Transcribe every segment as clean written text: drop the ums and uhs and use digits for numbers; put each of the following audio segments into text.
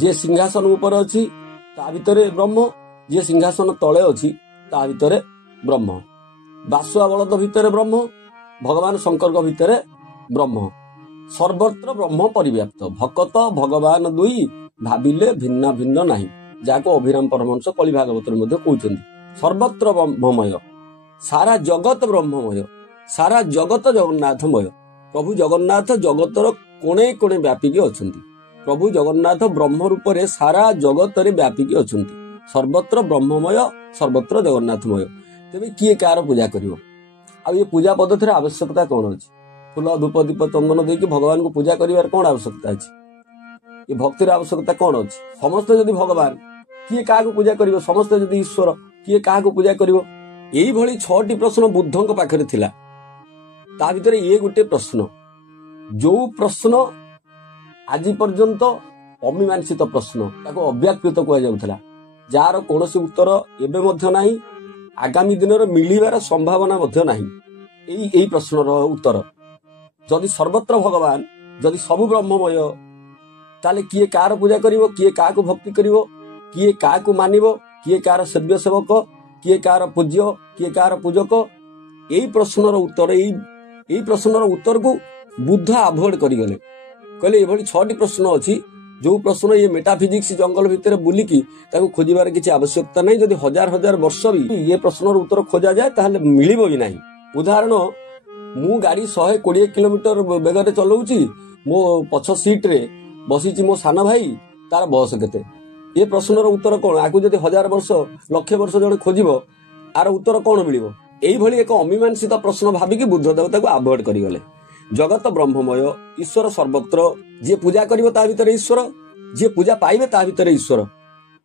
जे सिंहासन ऊपर अच्छी ता भितर ब्रह्म, जे सिंहासन तले अच्छी ता भितर ब्रह्म, बासुआ बलद भितर ब्रह्म, भगवान शंकर भितर ब्रह्म, सर्वत्र ब्रह्म परिव्याप्त। भकत भगवान दुई भाविले भिन्न भिन्न नाही, जाको अभिराम परमहंस कलि भागवत कहते सर्वत्र ब्रह्ममय, सारा जगत ब्रह्ममय, सारा जगत जगन्नाथमय। प्रभु जगन्नाथ जगतर कोणे कोणे व्यापिकी अछंती। प्रभु जगन्नाथ ब्रह्म रूप रे सारा जगत रे व्यापिकी अछंती। सर्वत्र ब्रह्ममय, सर्वत्र जगन्नाथमय। तेबे किए कार पूजा करिवो? आ ये पूजा पद्धतिर आवश्यकता कोन अछि? फूल धूप दीप चंदन देके भगवान को पूजा करिवार कोन आवश्यकता अछि? ये भक्तिर आवश्यकता कोन अछि? समस्त जदि भगवान किए काहा को पूजा करिवो? समस्त जदि ईश्वर किए काहा को पूजा करिवो? एई भली 6टी प्रश्न बुद्धंक पाखरे थिला। ता भितर ये गोटे प्रश्न, जो प्रश्न आज पर्यंत अमीमांसित प्रश्न, ताको अव्याकृत कह जाउथला, जार कोनोसी उत्तर एबे मध्य नाही, आगामी दिन मिलिबार संभावना मध्य नाही। एई प्रश्नर उत्तर जदि सर्वत्र भगवान, जदि सब ब्रह्ममय, ताले किए कार पूजा करिवो? किए काहा को भक्ति करिवो? किए काहा को मानिवो? किए कार सेव्य सेवक? किए कार पूज्य? किए कार पूजक? एई प्रश्नर उत्तर, एई प्रश्नर उत्तर को बुद्ध अवॉइड करिगले। कहले एभली 6टी प्रश्न अछि, जो प्रश्न ये मेटाफिजिक्स जंगल भितर बुलिकी ताको खोजिबार किछि आवश्यकता नै। जदि हजार हजार वर्ष भी ये प्रश्नर उत्तर खोजा जाए ताहले मिलिबो भी नाही। उदाहरण, मु गाड़ी 120 किलोमीटर बेगरे चलाउची, मो पछ सीट रे बसीची मो सान भाई, तार बयस केते? ये प्रश्नर उत्तर कोन? आकु जदि हजार वर्ष लक्ष वर्ष जणे खोजिबो, आर उत्तर कोन मिलिबो? एई भली एक अमीमांसित प्रश्न भाबिकी बुद्ध देवता को अवॉइड करिगले। जगत ब्रह्ममय, ईश्वर सर्वत्र। जे पूजा करिवो ता भितर ईश्वर, जे पूजा पाइबे ता भितर ईश्वर।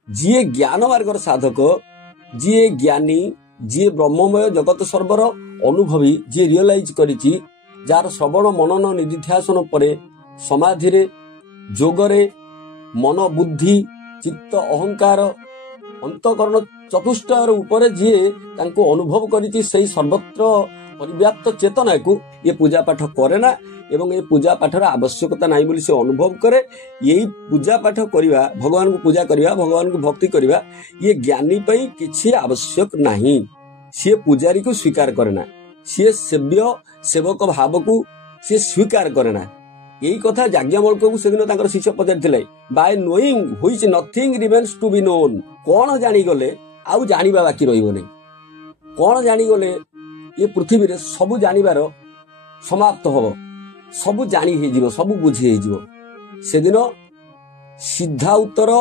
जे ज्ञान मार्गर साधक, जे ज्ञानी, जे ब्रह्ममय जगत सर्वर अनुभवी, जे रियलाइज करिछि, जार श्रवण मनन निधिध्यासन परे समाधि रे, जोगरे, मन बुद्धि चित्त अहंकार अंतकरण चतुष्टयर ऊपर जे तांको अनुभव करिछि, सेही सर्वत्र परिव्याप्त चेतना को ये पूजा पाठ करे ना, एवं ये पूजा पाठर आवश्यकता नाही बोली से अनुभव करे। यही पूजा पाठ करिवा, भगवान को पूजा करिवा, भगवान को भक्ति करिवा, ये ज्ञानी पई किछि आवश्यक नाही। से पूजारी को स्वीकार करे ना, से सेव्य सेवक भाव को से स्वीकार करे ना। यही कथा याज्ञवल्क्य को सेदिन तांकर शिष्य पचारिथिले, by knowing which nothing remains to be known. कोन जानि गले आउ जानिबा बाकी रहिबो नै। कोन जानि गले ये पृथ्वी रे सबु जानिबार समाप्त हबो, सबु जानि हे जिवो, सबु बुझी हे जिवो। सेदिन सीधा उत्तर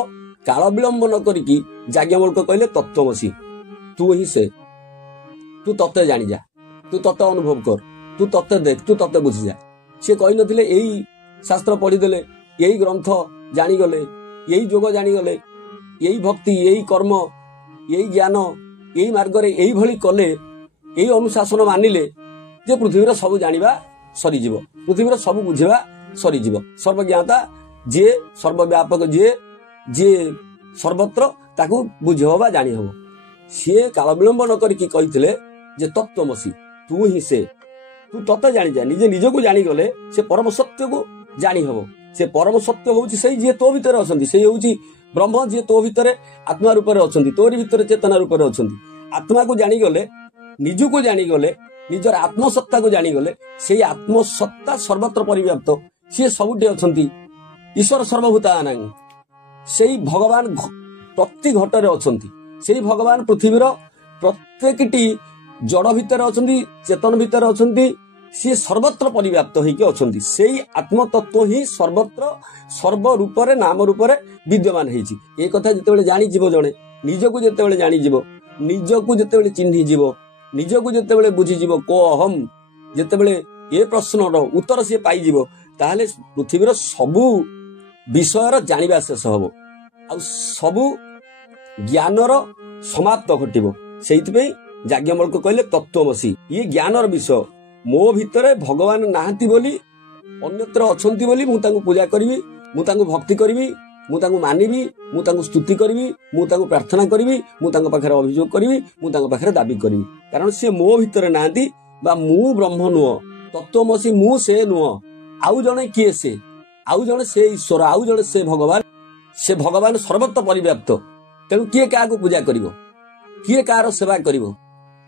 काल विलंब न करिकी याज्ञवल्क्य कहले, तत्त्वमसि, तू ही से, तू तत्ते जानि जा, तू तत्ते अनुभव कर, तू तत्ते देख, तू तत्ते बुझी जा। से कहि नथिले एई शास्त्र पढ़ी देले, एई ग्रंथ जानि गले, एई जोग जानि गले, एई भक्ति, एई कर्म, एई ज्ञान, एई मार्ग रे एई भली कले, एई अनुशासन मानिले जे पृथ्वीर सब जानिबा सरी जीव, पृथ्वीर सब बुझिबा सरी जीव। सर्वज्ञाता जे, सर्वव्यापक जे, जे सर्वत्र ताकू बुझी हबा जानि हबो। से काल विलंब न करिकी कहिथिले जे तत्त्वमसि, तू ही से, तू तत्ते जानि जा। निजे निज को जानि गले से परम सत्य को जानि हबो। से परम सत्य होउची सेही जे तो भीतर अछंती, सेही होउची ब्रह्म जे तो भीतर आत्मा रूप रे अछंती, तोरी भीतर चेतना रूप रे अछंती। आत्मा को जानि गले, निज को जानि गले, निजर आत्मसत्ता को जानि गले, सेही आत्मसत्ता सर्वत्र परिव्याप्त, से सबुठी अछंती। ईश्वर सर्वभूतानां, सेही भगवान प्रति घटरे अछंती। सेही भगवान पृथ्वीर प्रत्येकटी जड़ भीतर अछंती, चेतन भीतर अछंती, सी सर्वत्र परिव्याप्त होइके अछंती। सेही आत्म तत्व ही सर्वत्र सर्व रूप रे नाम रूप रे विद्यमान हेछि। ए कथा जेतेबेले जानि जीवो जणे, निजको जेतेबेले जानि जीवो, निजको जेतेबेले चिन्हि जीवो, निजको जेतेबेले बुझी जीवो, को अहम जेतेबेले ए प्रश्नर उत्तर से पाई जीवो, ताहले पृथ्वीर सबु विषयर जानिबा शेष हबो, आ सबु ज्ञानर समाप्त घटिबो। सेइतपई याज्ञवल्क्य कहले तत्त्वमसि, ये ज्ञानर विषय। मो भितरे भगवान नाहंती बोली, अन्यत्र अछंती बोली मु तांको पूजा करिवि, मु तांको भक्ति करिवि, मु तांको मानिबि, मु तांको स्तुति करिवि, मु तांको प्रार्थना करिवि, मु तांको पाखरे अभियोग करिवि, मु तांको पाखरे दाबी करिवि। कारण से मो भितरे नाहंती, बा मु ब्रह्म नुह, तत्त्वमसि मु से नुह, आउ जणे किए से, आउ जणे से ईश्वर, आउ जणे से भगवान, ସେ ଭଗବାନ ସର୍ବତ୍ର ପରିବ୍ୟାପ୍ତ। ତେଣୁ କିଏ କାହାକୁ ପୂଜା କରିବ, କିଏ କାହାର ସେବା କରିବ,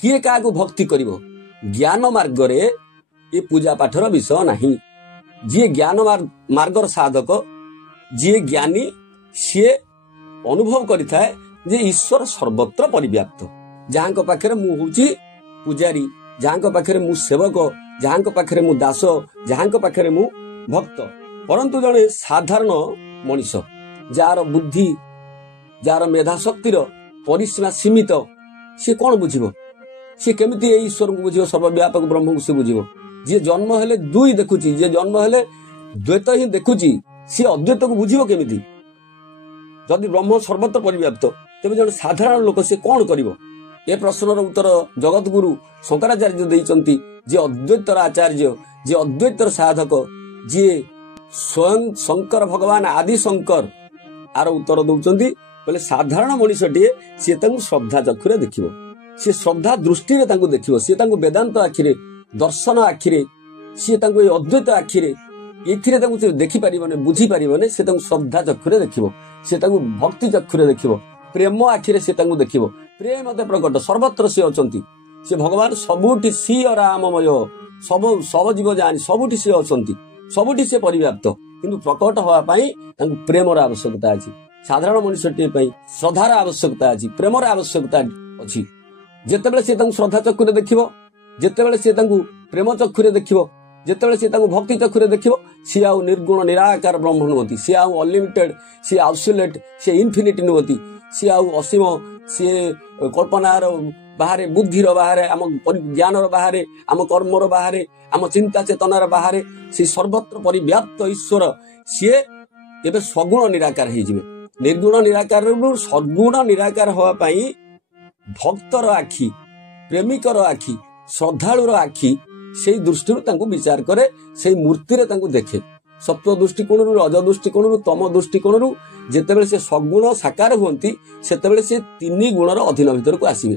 କିଏ କାହାକୁ ଭକ୍ତି କରିବ? ଜ୍ଞାନ ମାର୍ଗରେ ଏ ପୂଜା ପାଠର ବିଷୟ ନାହିଁ। ଯିଏ ଜ୍ଞାନ ମାର୍ଗର ସାଧକ, ଯିଏ ଜ୍ଞାନୀ, ସିଏ ଅନୁଭବ କରିଥାଏ ଯେ ଈଶ୍ୱର ସର୍ବତ୍ର ପରିବ୍ୟାପ୍ତ। ଯାହାଙ୍କ ପାଖରେ ମୁଁ ହଉଛି ପୂଜାରୀ, ଯାହାଙ୍କ ପାଖରେ ମୁଁ ସେବକ, ଯାହାଙ୍କ ପାଖରେ ମୁଁ ଦାସ, ଯାହାଙ୍କ ପାଖରେ ମୁଁ ଭକ୍ତ। ପରନ୍ତୁ ଜଣେ ସାଧାରଣ ମଣିଷ, ଯାହାର ବୁଦ୍ଧି, ଯାହାର ମେଧା ଶକ୍ତିର ପରିସୀମା ସୀମିତ, ସିଏ କଣ ବୁଝିବ? ସିଏ କେମିତି ଏଇ ଈଶ୍ୱରଙ୍କୁ ବୁଝିବ? ସର୍ବବ୍ୟାପକ ବ୍ରହ୍ମଙ୍କୁ ସିଏ ବୁଝିବ? ଯିଏ ଜନ୍ମ ହେଲେ ଦୁଇ ଦେଖୁଛି, ଯିଏ ଜନ୍ମ ହେଲେ ଦ୍ୱୈତ ହିଁ ଦେଖୁଛି, ସିଏ ଅଦ୍ୱୈତକୁ ବୁଝିବ କେମିତି? ଯଦି ବ୍ରହ୍ମ ସର୍ବତ୍ର ପରିବ୍ୟାପ୍ତ, ତେବେ ଜଣେ ସାଧାରଣ ଲୋକ ସିଏ କଣ କରିବ? ଏ ପ୍ରଶ୍ନର ଉତ୍ତର ଜଗତଗୁରୁ ଶଙ୍କରାଚାର୍ଯ୍ୟ ଦେଇଛନ୍ତି। ଯିଏ ଅଦ୍ୱୈତର ଆଚାର୍ଯ୍ୟ, ଯିଏ ଅଦ୍ୱୈତର ସାଧକ, ଯିଏ ସ୍ୱୟଂ ଶଙ୍କର ଭଗବାନ ଆଦି ଶଙ୍କର, ଆର ଉତ୍ତର ଦଉଛନ୍ତି ବୋଲେ ସାଧାରଣ ମଣିଷଟିଏ ସିଏ ତାଙ୍କୁ ଶ୍ରଦ୍ଧା ଚକ୍ଷୁରେ ଦେଖିବ, ସିଏ ଶ୍ରଦ୍ଧା ଦୃଷ୍ଟିରେ ତାଙ୍କୁ ଦେଖିବ, ସିଏ ତାଙ୍କୁ ବେଦାନ୍ତ ଆଖିରେ, ଦର୍ଶନ ଆଖିରେ, ସିଏ ତାଙ୍କୁ ଏଇ ଅଦ୍ୱୈତ ଆଖିରେ, ଏଥିରେ ତାଙ୍କୁ ସେ ଦେଖିପାରିବନି, ବୁଝିପାରିବନି। ସେ ତାଙ୍କୁ ଶ୍ରଦ୍ଧା ଚକ୍ଷୁରେ ଦେଖିବ, ସେ ତାଙ୍କୁ ଭକ୍ତି ଚକ୍ଷୁରେ ଦେଖିବ, ପ୍ରେମ ଆଖିରେ ସେ ତାଙ୍କୁ ଦେଖିବ। ପ୍ରେମ ମତେ ପ୍ରକଟ ସର୍ବତ୍ର ସେ ଅଛନ୍ତି। ସେ ଭଗବାନ ସବୁଠି ସିଏ ରାମମୟ, ସବୁ ଜୀବ ଜାଣି ସବୁଠି ସେ ଅଛନ୍ତି, ସବୁଠି ସେ ପରିବ୍ୟାପ୍ତ। କିନ୍ତୁ ପ୍ରକଟ ହବା ପାଇଁ ତାଙ୍କୁ ପ୍ରେମର ଆବଶ୍ୟକତା ଅଛି। ସାଧାରଣ ମଣିଷଟିଏ ପାଇଁ ଶ୍ରଦ୍ଧାର ଆବଶ୍ୟକତା ଅଛି, ପ୍ରେମର ଆବଶ୍ୟକତା ଅଛି। ଯେତେବେଳେ ସେ ତାଙ୍କୁ ଶ୍ରଦ୍ଧା ଚକ୍ଷୁରେ ଦେଖିବ, ଯେତେବେଳେ ସେ ତାଙ୍କୁ ପ୍ରେମ ଚକ୍ଷୁରେ ଦେଖିବ, ଯେତେବେଳେ ସେ ତାଙ୍କୁ ଭକ୍ତି ଚକ୍ଷୁରେ ଦେଖିବ, ସିଏ ଆଉ ନିର୍ଗୁଣ ନିରାକାର ବ୍ରହ୍ମ ନୁହନ୍ତି, ସିଏ ଆଉ ଅନଲିମିଟେଡ, ସିଏ ଆବ୍ସୋଲ୍ୟୁଟ, ସିଏ ଇନଫିନିଟି ନୁହନ୍ତି, ସିଏ ଆଉ ଅସୀମ, ସିଏ କଳ୍ପନାର ବାହାରେ, ବୁଦ୍ଧିର ବାହାରେ, ଆମ ଜ୍ଞାନର ବାହାରେ, ଆମ କର୍ମର ବାହାରେ, ଆମ ଚିନ୍ତା ଚେତନାର ବାହାରେ, ସେ ସର୍ବତ୍ର ପରିବ୍ୟାପ୍ତ ଈଶ୍ୱର ସିଏ ଏବେ ସଗୁଣ ନିରାକାର ହେଇଯିବେ। ନିର୍ଗୁଣ ନିରାକାରରୁ ସଗୁଣ ନିରାକାର ହବା ପାଇଁ ଭକ୍ତର ଆଖି, ପ୍ରେମିକର ଆଖି, ଶ୍ରଦ୍ଧାଳୁର ଆଖି ସେଇ ଦୃଷ୍ଟିରୁ ତାଙ୍କୁ ବିଚାର କରେ, ସେଇ ମୂର୍ତ୍ତିରେ ତାଙ୍କୁ ଦେଖେ। ସତ୍ୱ ଦୃଷ୍ଟିକୋଣରୁ, ରଜ ଦୃଷ୍ଟିକୋଣରୁ, ତମ ଦୃଷ୍ଟିକୋଣରୁ ଯେତେବେଳେ ସେ ସଗୁଣ ସାକାର ହୁଅନ୍ତି, ସେତେବେଳେ ସେ ତିନି ଗୁଣର ଅଧୀନ ଭିତରକୁ ଆସିବେ।